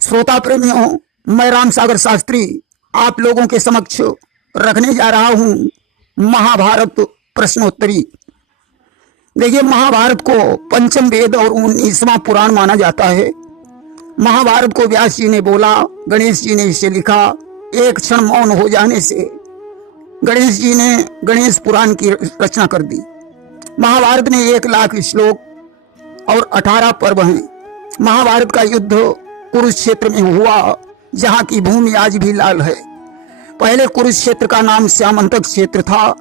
श्रोता प्रेमियों, मैं राम सागर शास्त्री आप लोगों के समक्ष रखने जा रहा हूं महाभारत प्रश्नोत्तरी। देखिए, महाभारत को पंचम वेद और 19वां पुराण माना जाता है। महाभारत को व्यास जी ने बोला, गणेश जी ने इसे लिखा। एक क्षण मौन हो जाने से गणेश जी ने गणेश पुराण की रचना कर दी। महाभारत में 1,00,000 श्लोक और 18 पर्व हैं। महाभारत का युद्ध कुरुक्षेत्र में हुआ, जहां की भूमि आज भी लाल है। पहले कुरुक्षेत्र का नाम श्यामंतक क्षेत्र था।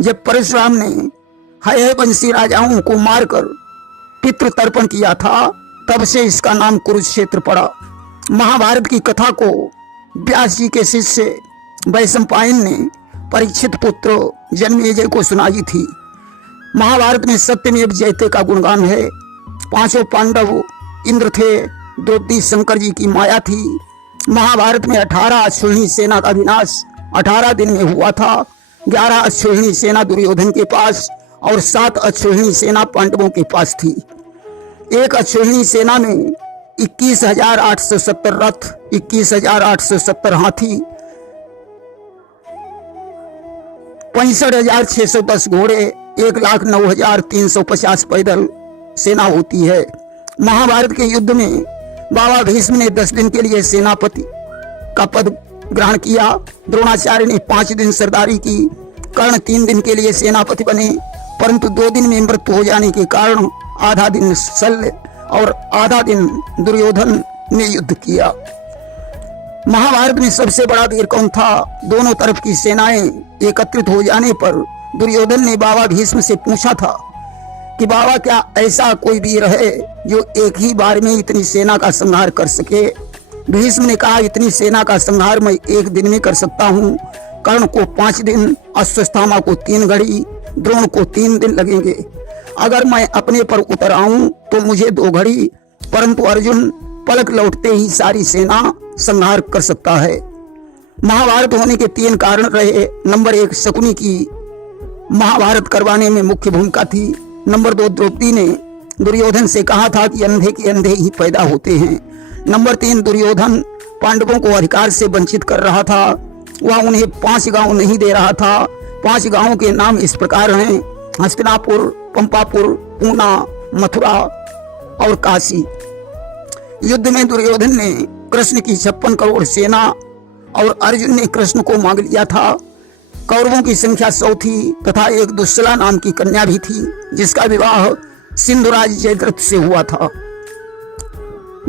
जब परशुराम ने हयवंशी राजाओं को मारकर पितृ तर्पण किया था, तब से इसका नाम कुरुक्षेत्र पड़ा। महाभारत की कथा को व्यास जी के शिष्य वैशंपायन ने परीक्षित पुत्र जन्मेजय को सुनाई थी। महाभारत में सत्यमेव जयते का गुणगान है। 5 पांडव इंद्र थे, द्रौपदी शंकर जी की माया थी। महाभारत में 18 अश्विनी सेना का विनाश 18 दिन में हुआ था। 11 अश्विनी सेना दुर्योधन के पास और 7 अश्विनी सेना पांडवों के पास थी। एक अश्विनी सेना में 21,870 रथ, 21,870 हाथी, 65,610 घोड़े, 1,09,350 पैदल सेना होती है। महाभारत के युद्ध में बाबा भीष्म ने 10 दिन के लिए सेनापति का पद ग्रहण किया। द्रोणाचार्य ने 5 दिन सरदारी की। कर्ण 3 दिन के लिए सेनापति बने, परंतु 2 दिन में मृत्यु हो जाने के कारण आधा दिन शल्य और आधा दिन दुर्योधन ने युद्ध किया। महाभारत में सबसे बड़ा वीर कौन था? दोनों तरफ की सेनाएं एकत्रित हो जाने पर दुर्योधन ने बाबा भीष्म से पूछा था कि बाबा, क्या ऐसा कोई वीर है जो एक ही बार में इतनी सेना का संहार कर सके? भीष्म ने कहा, इतनी सेना का संहार मैं 1 दिन में कर सकता हूँ। कर्ण को 5 दिन, अश्वत्थामा को 3 घड़ी, द्रोण को 3 दिन लगेंगे। अगर मैं अपने पर उतर आऊं तो मुझे 2 घड़ी, परंतु अर्जुन पलक लौटते ही सारी सेना संहार कर सकता है। महाभारत होने के 3 कारण रहे। नंबर 1, शकुनी की महाभारत करवाने में मुख्य भूमिका थी। नंबर 2, द्रौपदी ने दुर्योधन से कहा था कि अंधे के अंधे ही पैदा होते हैं। नंबर 3, दुर्योधन पांडवों को अधिकार से वंचित कर रहा था। वह उन्हें 5 गांव नहीं दे रहा था। 5 गांवों के नाम इस प्रकार हैं: हस्तिनापुर, पंपापुर, पूना, मथुरा और काशी। युद्ध में दुर्योधन ने कृष्ण की 56 करोड़ सेना और अर्जुन ने कृष्ण को मांग लिया था। कौरवों की संख्या 100 थी तथा एक दुश्शला नाम की कन्या भी थी, जिसका विवाह सिंधुराज जयद्रथ से हुआ था।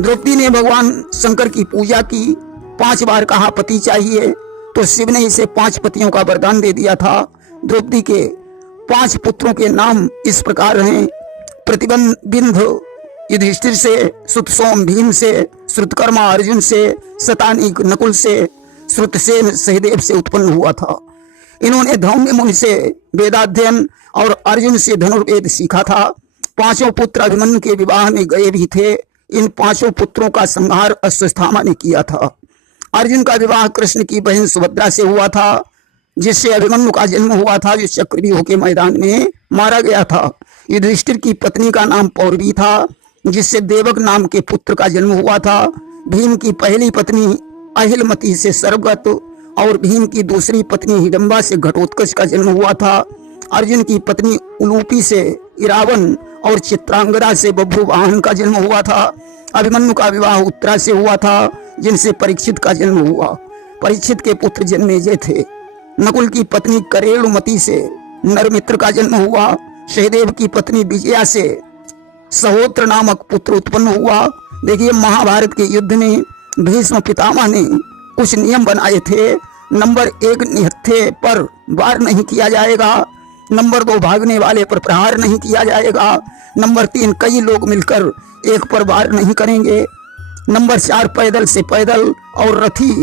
द्रौपदी ने भगवान शंकर की पूजा की। 5 बार कहा पति चाहिए, तो शिव ने इसे 5 पतियों का वरदान दे दिया था। द्रौपदी के 5 पुत्रों के नाम इस प्रकार हैं: प्रतिबिंध युधिष्ठिर से, सुतसोम भीम से, श्रुतकर्मा अर्जुन से, शतानीक नकुल से, श्रुतसेन सहदेव से उत्पन्न हुआ था। इन्होंने धौम्य मुनि से वेदाध्ययन और अर्जुन से धनुर्वेद सीखा था। 5 पुत्र अभिमन्यु के विवाह में गए भी थे। इन 5 पुत्रों का संहार अश्वत्थामा ने किया था। अर्जुन का विवाह कृष्ण की बहन सुभद्रा से हुआ था, जिससे अभिमन्यु का जन्म हुआ था, जो चक्रव्यूह के मैदान में मारा गया था। युधिष्ठिर की पत्नी का नाम पौरवी था, जिससे देवक नाम के पुत्र का जन्म हुआ था। भीम की पहली पत्नी अहिलमती से सर्वगत और भीम की दूसरी पत्नी हिडम्बा से घटोत्कच का जन्म हुआ था। अर्जुन की पत्नी उलूपी से इरावन और चित्रांगदा से बभ्रुवाहन का जन्म हुआ था। अभिमन्यु का विवाह उत्तरा से हुआ था, जिनसे परीक्षित का जन्म हुआ। परीक्षित के पुत्र जन्मेजय थे। नकुल की पत्नी करेणुमती से नरमित्र का जन्म हुआ। सहदेव की पत्नी विजया से सहोत्र नामक पुत्र उत्पन्न हुआ। देखिए, महाभारत के युद्ध में भीष्म पितामह ने कुछ नियम बनाए थे। नंबर 1, निहत्थे पर वार नहीं किया जाएगा। नंबर 2, भागने वाले पर प्रहार नहीं किया जाएगा। नंबर 3, कई लोग मिलकर एक पर वार नहीं करेंगे। नंबर 4, पैदल से पैदल और रथी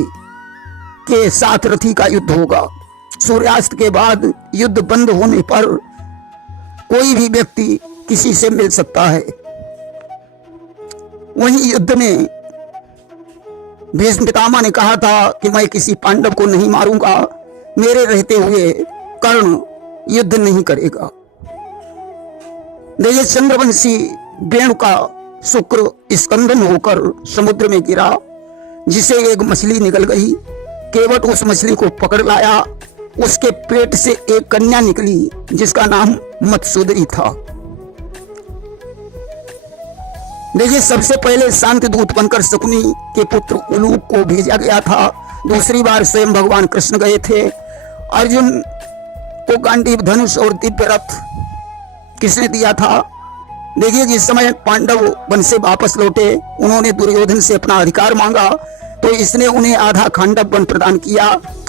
के साथ रथी का युद्ध होगा। सूर्यास्त के बाद युद्ध बंद होने पर कोई भी व्यक्ति किसी से मिल सकता है। वहीं युद्ध में भीष्म पितामह ने कहा था कि मैं किसी पांडव को नहीं मारूंगा, मेरे रहते हुए कर्ण युद्ध नहीं करेगा। चंद्रवंशी वेणु का शुक्र स्कंदन होकर समुद्र में गिरा जिसे एक मछली निकल गई। केवट उस मछली को पकड़ लाया। उसके पेट से एक कन्या निकली जिसका नाम मत्स्योदरी था। देखिए, सबसे पहले शांति दूत बनकर शकुनी के पुत्र उलूक को भेजा गया था। दूसरी बार स्वयं भगवान कृष्ण गए थे। अर्जुन को गांडीव धनुष और दिव्य रथ किसने दिया था? देखिए, जिस समय पांडव वन से वापस लौटे, उन्होंने दुर्योधन से अपना अधिकार मांगा तो इसने उन्हें आधा खांडव वन प्रदान किया।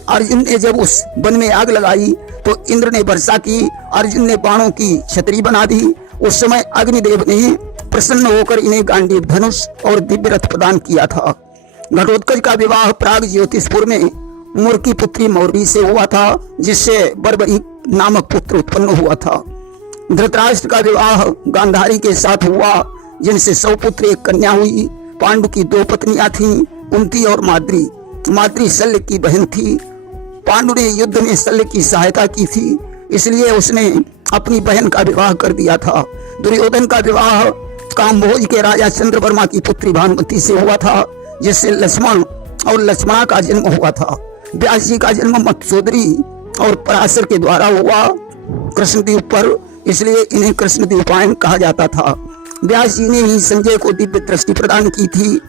अर्जुन ने जब उस वन में आग लगाई तो इंद्र ने वर्षा की। अर्जुन ने बाणों की छतरी बना दी। उस समय अग्निदेव ने प्रसन्न होकर इन्हें गांडीव धनुष और दिव्य रथ प्रदान किया था। घटोत्कच का विवाह प्राग ज्योतिषपुर में मूर की पुत्री मौर्वी से हुआ था, जिससे बर्बरी नामक पुत्र उत्पन्न हुआ था। धृतराष्ट्र का विवाह गांधारी के साथ हुआ, जिनसे 100 पुत्र एक कन्या हुई। पांडु की 2 पत्नियां थीं, कुंती और माद्री। माद्री शल्य की बहन थी। पांडु ने युद्ध में शल्य की सहायता की थी, इसलिए उसने अपनी बहन का विवाह कर दिया था। दुर्योधन का विवाह काम्भोज के राजा चंद्रवर्मा की पुत्री भानुमति से हुआ था, जिससे लक्ष्मण और लक्ष्मणा का जन्म हुआ था। व्यास जी का जन्म मत्स्योदरी और पराशर के द्वारा हुआ कृष्णद्वीप पर, इसलिए इन्हें कृष्णद्वीपायन कहा जाता था। व्यास जी ने ही संजय को दिव्य दृष्टि प्रदान की थी,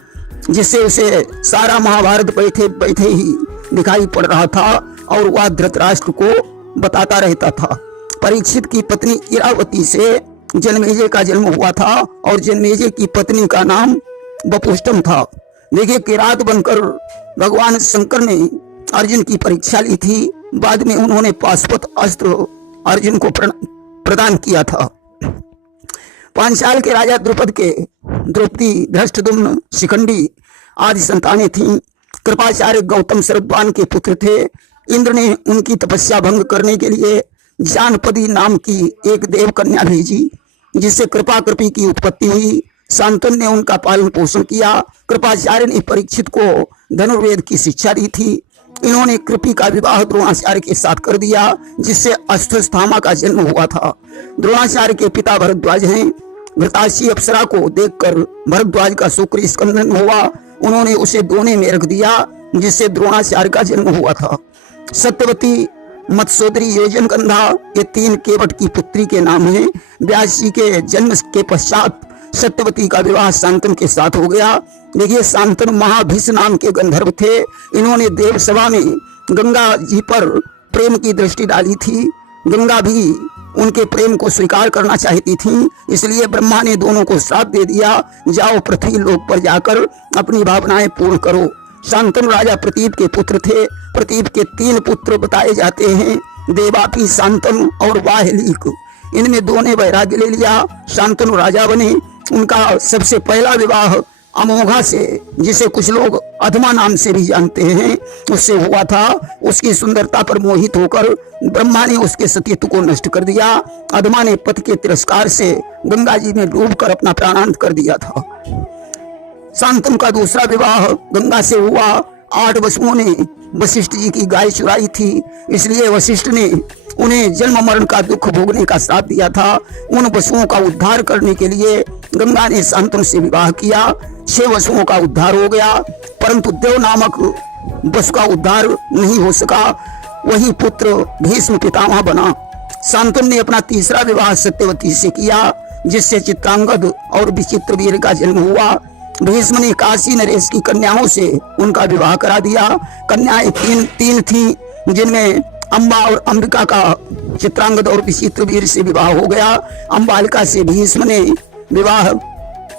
जिससे उसे सारा महाभारत बैठे बैठे ही दिखाई पड़ रहा था और वह धृतराष्ट्र को बताता रहता था। परीक्षित की पत्नी इरावती से जन्मेजय का जन्म हुआ था और जन्मेजय की पत्नी का नाम वपुष्टम था। देखिए, किरात बनकर भगवान शंकर ने अर्जुन की परीक्षा ली थी। बाद में उन्होंने पाशुपत अस्त्र अर्जुन को प्रदान किया था। पांचाल के राजा द्रुपद के द्रौपदी, धृष्टद्युम्न, शिखंडी आदि संतानें थीं। कृपाचार्य गौतम शरद्वान के पुत्र थे। इंद्र ने उनकी तपस्या भंग करने के लिए जानपदी नाम की एक देव कन्या भेजी, जिससे कृपा कृपी की उत्पत्ति हुई। शांतनु ने उनका पालन पोषण किया। कृपाचार्य ने परीक्षित को धनुर्वेद की शिक्षा दी थी। इन्होंने कृपी का विवाह द्रोणाचार्य के साथ कर दिया, जिससे अश्वत्थामा का जन्म हुआ था। द्रोणाचार्य के पिता भरद्वाज हैं। घृताशी अप्सरा को देखकर भरद्वाज का शुक्र स्कंदन हुआ। उन्होंने उसे दोने में रख दिया, जिससे द्रोणाचार्य का जन्म हुआ था। सत्यवती, मत्स्योदरी, योजनगंधा ये 3 केवट की पुत्री के नाम हैं। व्यास जी के जन्म के पश्चात सत्यवती का विवाह शांतनु के साथ हो गया। देखिए, शांतनु महाभीष नाम के गंधर्व थे। इन्होंने देवसभा में गंगा जी पर प्रेम की दृष्टि डाली थी। गंगा भी उनके प्रेम को स्वीकार करना चाहती थी, इसलिए ब्रह्मा ने दोनों को श्राप दे दिया, जाओ पृथ्वी लोक पर जाकर अपनी भावनाएं पूर्ण करो। शांतनु राजा प्रतीप के पुत्र थे। प्रतीप के 3 पुत्र बताए जाते हैं, देवापी, शांतनु और वाहलीक। इनमें 2 ने वैराग्य ले लिया। शांतनु राजा बने। उनका सबसे पहला विवाह अमोघा से, जिसे कुछ लोग अधमा नाम से भी जानते हैं, उससे हुआ था। उसकी सुंदरता पर मोहित होकर ब्रह्मा ने उसके सतीत्व को नष्ट कर दिया। अधमा ने पति के तिरस्कार से गंगा जी में डूबकर अपना प्राणांत कर दिया था। शांतनु का दूसरा विवाह गंगा से हुआ। 8 वसुओं ने वशिष्ठ जी की गाय चुराई थी, इसलिए वशिष्ठ ने उन्हें जन्म मरण का दुख भोगने का श्राप दिया था। उन वसुओं का उद्धार करने के लिए गंगा ने शांतनु से विवाह किया। 6 वसुओं का उद्धार हो गया, परंतु देव नामक वसु का उद्धार नहीं हो सका। वही पुत्र भीष्म पितामह बना। शांतनु ने अपना तीसरा विवाह सत्यवती से किया, जिससे चित्रांगद और विचित्रवीर का जन्म हुआ। भीष्म ने काशी नरेश की कन्याओं से उनका विवाह करा दिया। कन्याएं तीन थीं, जिनमें अम्बा और अंबिका का चित्रांगद और विचित्रवीर से विवाह हो गया। अम्बालिका से भीष्म ने विवाह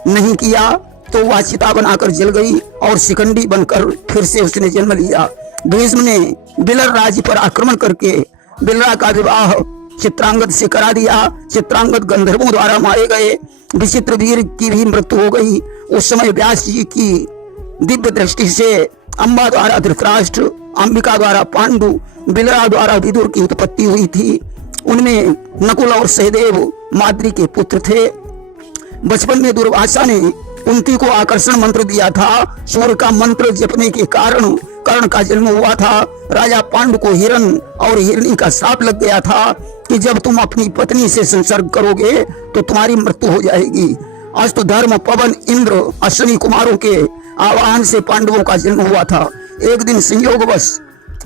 नहीं किया तो वह चिता बनाकर जल गई और शिखंडी बनकर फिर से उसने जन्म लिया। भीष्म ने बिलर राज्य पर आक्रमण करके बिलरा का विवाह चित्रांगद से करा दिया। चित्रांगद गंधर्वों द्वारा मारे गए। विचित्रवीर की भी मृत्यु हो गई। उस समय व्यास जी की दिव्य दृष्टि से अम्बा द्वारा धृतराष्ट्र, अंबिका द्वारा पांडु, बिलरा द्वारा विदुर की उत्पत्ति हुई थी। उनमें नकुल और सहदेव माद्री के पुत्र थे। बचपन में दुर्वासा ने कुंती को आकर्षण मंत्र दिया था। सूर्य का मंत्र जपने के कारण कर्ण का जन्म हुआ था। राजा पांडु को हिरण और हिरणी का श्राप लग गया था कि जब तुम अपनी पत्नी से संसर्ग करोगे तो तुम्हारी मृत्यु हो जाएगी। अस्तु, धर्म, पवन, इंद्र, अश्विनी कुमारों के आवाहन से पांडवों का जन्म हुआ था। एक दिन संयोगवश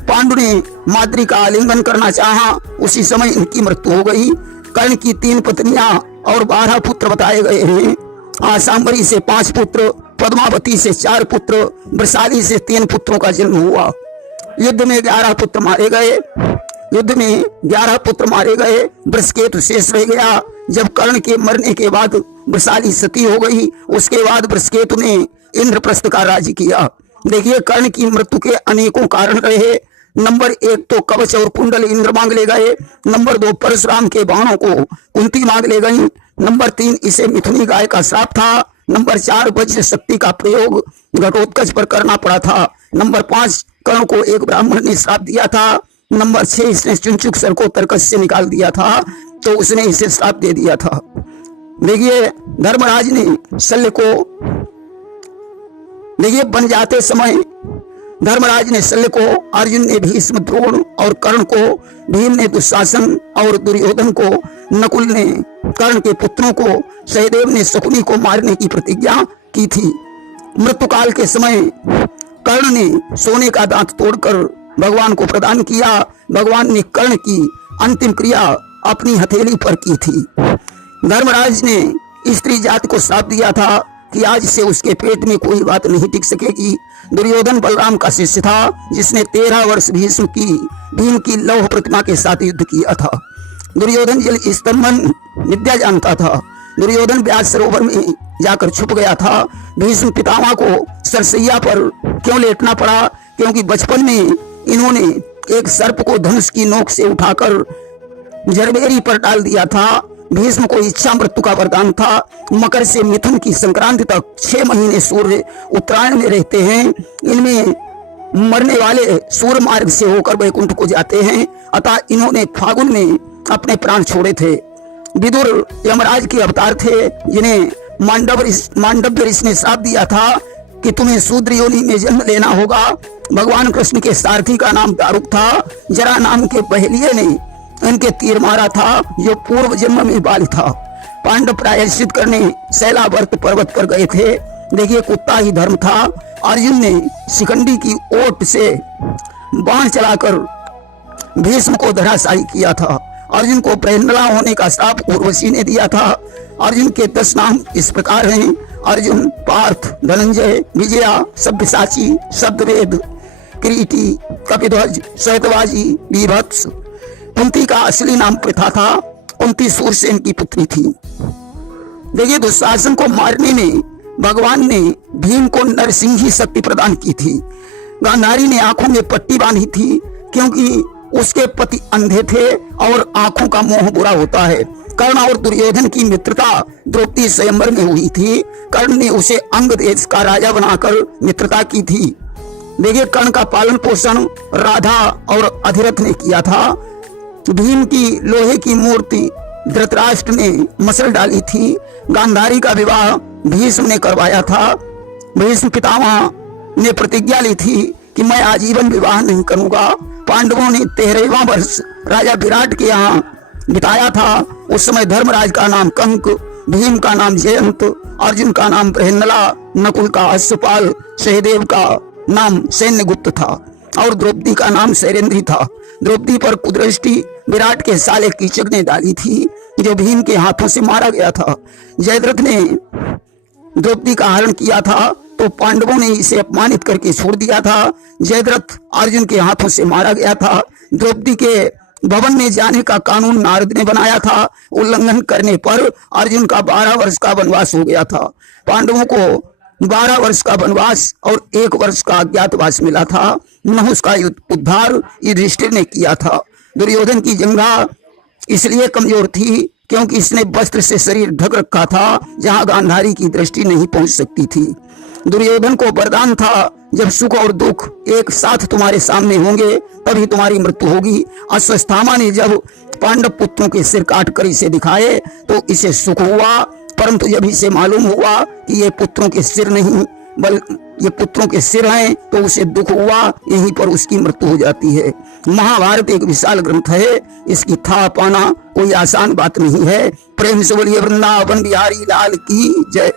पांडु ने माद्री का आलिंगन करना चाहा, उसी समय इनकी मृत्यु हो गई। कर्ण की 3 पत्नियां और 12 पुत्र बताए गए हैं। आसाम्बरी से 5 पुत्र, पद्मावती से 4 पुत्र, वृषाली से 3 पुत्रों का जन्म हुआ। युद्ध में 11 पुत्र मारे गए। वृषकेतु शेष रह गया। जब कर्ण के मरने के बाद वृषाली सती हो गई, उसके बाद वृषकेतु ने इंद्रप्रस्थ का राज्य किया। देखिए, कर्ण की मृत्यु के अनेकों कारण रहे। नंबर 1 तो कवच और कुंडल इंद्र मांग ले गए। नंबर 2 परशुराम के बाणों को कुंती मांग ले गई। नंबर 3 इसे मिथुनी गाय का श्राप था। नंबर 4 वज्र शक्ति का प्रयोग घटोत्कच पर करना पड़ा था। नंबर 5 कर्ण को एक ब्राह्मण ने श्राप दिया था। नंबर 6 इसने चुनचुक सर को तर्कस से निकाल दिया था, तो उसने इसे श्राप दे दिया था। देखिए, धर्मराज ने शल्य को बन जाते समय धर्मराज ने शल्य को, अर्जुन ने भीष्म, द्रोण और कर्ण को, भीम ने दुशासन और दुर्योधन को, नकुल ने कर्ण के पुत्रों को, सहदेव ने शकुनी को मारने की प्रतिज्ञा की थी। मृत्युकाल के समय कर्ण ने सोने का दांत तोड़कर भगवान को प्रदान किया। भगवान ने कर्ण की अंतिम क्रिया अपनी हथेली पर की थी। धर्मराज ने स्त्री जाति को श्राप दिया था कि आज से उसके पेट में कोई बात नहीं टिक सकेगी। दुर्योधन बलराम का शिष्य था, जिसने 13 वर्ष भीम की लौह प्रतिमा के साथ युद्ध किया था। दुर्योधन जल स्तंभन विद्या जानता था। दुर्योधन व्यास सरोवर में जाकर छुप गया था। भीष्म पितामह को सरसैया पर क्यों लेटना पड़ा? क्योंकि बचपन में इन्होंने एक सर्प को धनुष की नोक से उठाकर जरबेरी पर डाल दिया था। भीष्म को इच्छा मृत्यु का वरदान था। मकर से मिथुन की संक्रांति तक 6 महीने सूर्य उत्तरायण में रहते हैं। इनमें मरने वाले सूर्य मार्ग से होकर वैकुंठ को जाते हैं, अतः इन्होंने फागुन में अपने प्राण छोड़े थे। विदुर यमराज के अवतार थे, जिन्हें मांडव्य ऋषि ने श्राप दिया था कि तुम्हें शूद्र योनि में जन्म लेना होगा। भगवान कृष्ण के सारथी का नाम दारुक था। जरा नाम के बहेलिये ने इनके तीर मारा था, जो पूर्व जन्म में बाल था। पांडव प्रायश्चित करने शैलावर्त पर्वत पर गए थे। देखिए, कुत्ता ही धर्म था। अर्जुन ने शिखंडी की ओट से बाण चलाकर भीष्म को धराशायी किया था। अर्जुन को प्रेरणा होने का श्राप उर्वशी ने दिया था। अर्जुन के 10 नाम इस प्रकार हैं: अर्जुन, पार्थ, धनंजय, विजया, सब्यसाची, शब्दवेद, किरीटी, कपिध्वज, श्वेतवाजी, बीभत्स। कुंती का असली नाम प्रथा था। कुंती सूरसेन की पुत्री थी। देखिए, दुशासन को मारने में भगवान ने भीम को नरसिंही शक्ति प्रदान की थी। गांधारी ने आंखों में पट्टी बांधी थी, क्योंकि उसके पति अंधे थे और आंखों का मोह बुरा होता है। कर्ण और दुर्योधन की मित्रता द्रौपदी स्वयंवर में हुई थी। कर्ण ने उसे अंग देश का राजा बनाकर मित्रता की थी। देखिए, कर्ण का पालन पोषण राधा और अधिरथ ने किया था। भीम की लोहे की मूर्ति धृतराष्ट्र ने मसल डाली थी। गांधारी का विवाह भीष्म ने करवाया था। भीष्म पितामह ने प्रतिज्ञा ली थी कि मैं आजीवन विवाह नहीं करूंगा। पांडवों ने 13वां वर्ष राजा विराट के यहाँ बिताया था। उस समय धर्मराज का नाम कंक, भीम का नाम जयंत, अर्जुन का नाम बृहन्नला, नकुल का अश्वपाल, सहदेव का नाम सैन्यगुप्त था और द्रौपदी का नाम शैलेंद्री था। द्रौपदी पर कुदृष्टि विराट के साले कीचक ने डाली थी, जो भीम के हाथों से मारा गया था। जयद्रथ ने द्रौपदी का हरण किया था, तो पांडवों ने इसे अपमानित करके छोड़ दिया था। जयद्रथ अर्जुन के हाथों से मारा गया था। द्रौपदी के भवन में जाने का कानून नारद ने बनाया था। उल्लंघन करने पर अर्जुन का 12 वर्ष का वनवास हो गया था। पांडवों को 12 वर्ष का वनवास और 1 वर्ष का अज्ञातवास मिला था। नहुष का उद्धार युधिष्ठिर ने किया था। दुर्योधन की जंघा इसलिए कमजोर थी क्योंकि इसने वस्त्र से शरीर ढक रखा था, जहां गांधारी की दृष्टि नहीं पहुंच सकती थी। दुर्योधन को वरदान था, जब सुख और दुख एक साथ तुम्हारे सामने होंगे तभी तुम्हारी मृत्यु होगी। अश्वत्थामा ने जब पांडव पुत्रों के सिर काट कर इसे दिखाए तो इसे सुख हुआ, परंतु जब इसे मालूम हुआ कि ये पुत्रों के सिर नहीं ये पुत्रों के सिर हैं, तो उसे दुख हुआ। यहीं पर उसकी मृत्यु हो जाती है। महाभारत एक विशाल ग्रंथ है, इसकी था पाना कोई आसान बात नहीं है। प्रेम से बोलिए वृंदावन बिहारी लाल की जय।